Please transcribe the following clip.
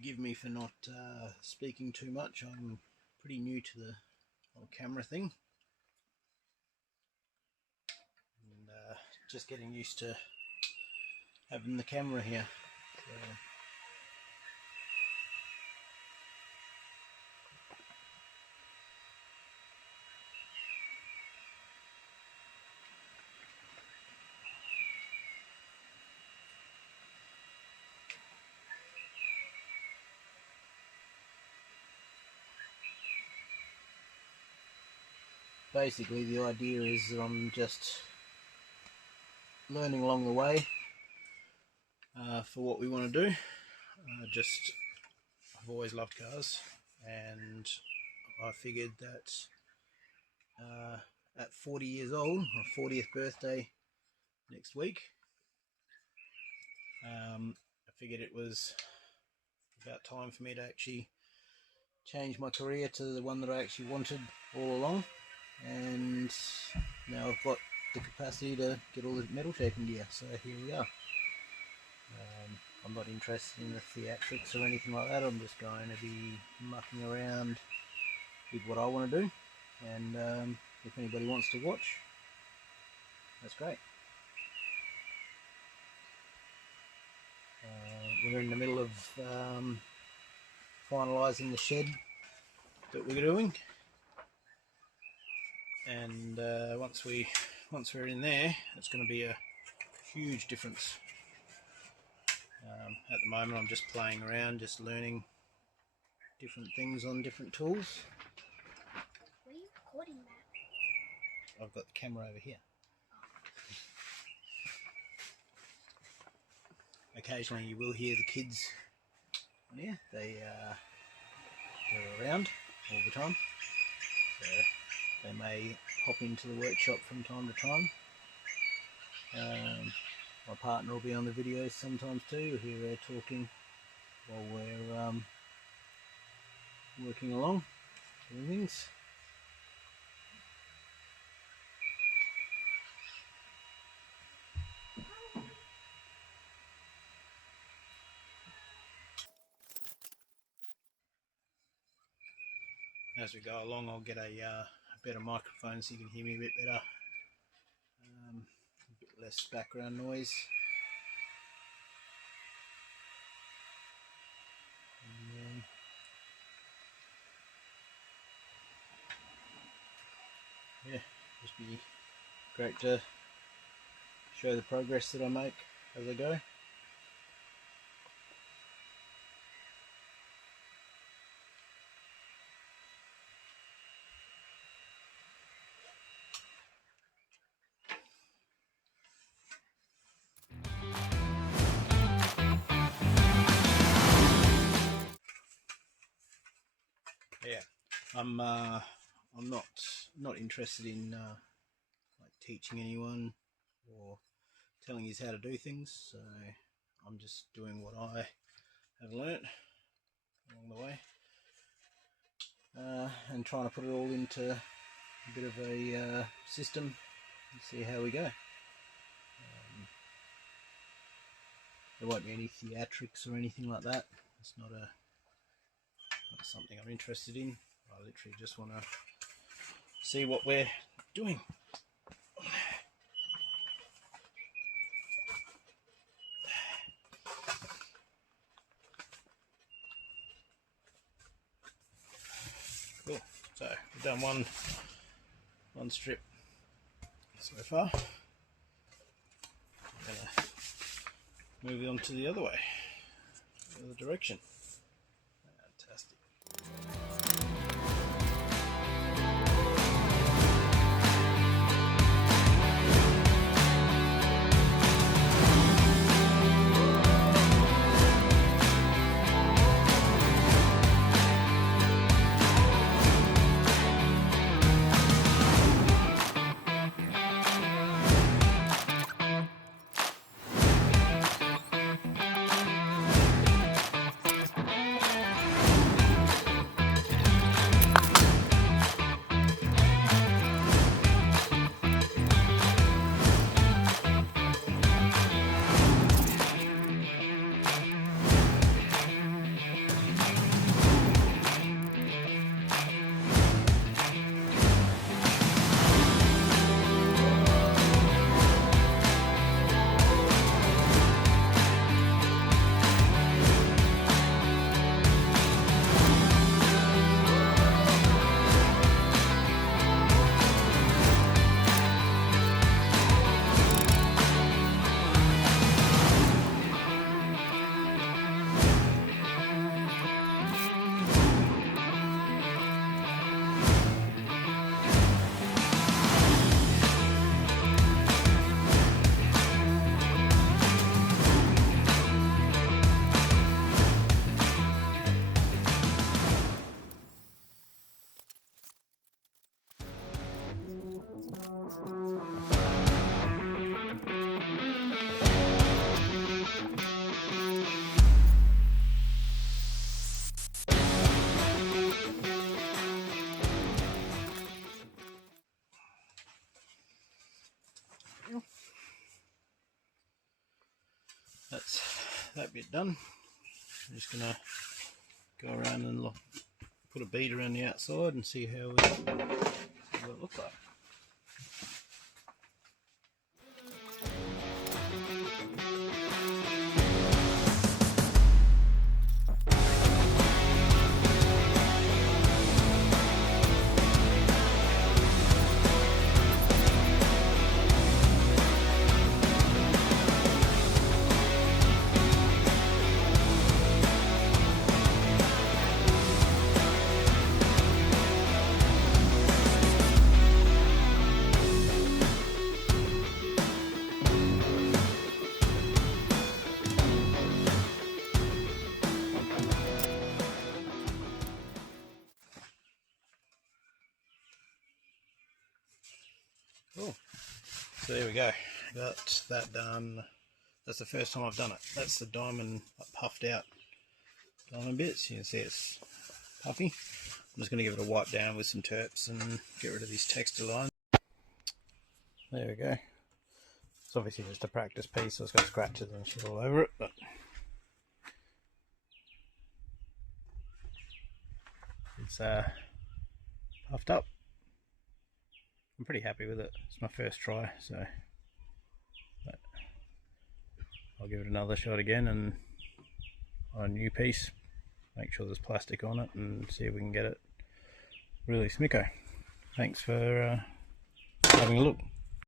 Forgive me for not speaking too much. I'm pretty new to the whole camera thing, and just getting used to having the camera here. So, basically the idea is that I'm just learning along the way for what we want to do. I've always loved cars, and I figured that at 40 years old, my 40th birthday next week, I figured it was about time for me to actually change my career to the one that I actually wanted all along, and now I've got the capacity to get all the metal shaping gear, so here we are. I'm not interested in the theatrics or anything like that. I'm just going to be mucking around with what I want to do, and if anybody wants to watch, that's great. We're in the middle of finalising the shed that we're doing, and once we're in there, it's going to be a huge difference. At the moment I'm just playing around, just learning different things on different tools. Where are you recording that? I've got the camera over here. Occasionally you will hear the kids on here. They're around all the time, so they may pop into the workshop from time to time. My partner will be on the videos sometimes too. You'll hear her talking while we're working along, doing things. As we go along, I'll get a better microphone so you can hear me a bit better, a bit less background noise. And, yeah, just be great to show the progress that I make as I go. Yeah, I'm not interested in like teaching anyone or telling you how to do things, so I'm just doing what I have learnt along the way, and trying to put it all into a bit of a system and see how we go. There won't be any theatrics or anything like that. It's not something I'm interested in. I literally just want to see what we're doing. Cool. So we've done one strip so far. I'm gonna move on to the other way, the other direction. Fantastic. that bit done. I'm just going to go around and put a bead around the outside and see what it looks like. Cool. So there we go. Got that done. That's the first time I've done it. That's the diamond puffed out diamond bits. You can see it's puffy. I'm just going to give it a wipe down with some terps and get rid of these texture lines. There we go. It's obviously just a practice piece, so it's got scratches and shit all over it, but it's puffed up. I'm pretty happy with it. It's my first try, so I'll give it another shot again and on a new piece, make sure there's plastic on it and see if we can get it really smicko. Thanks for having a look.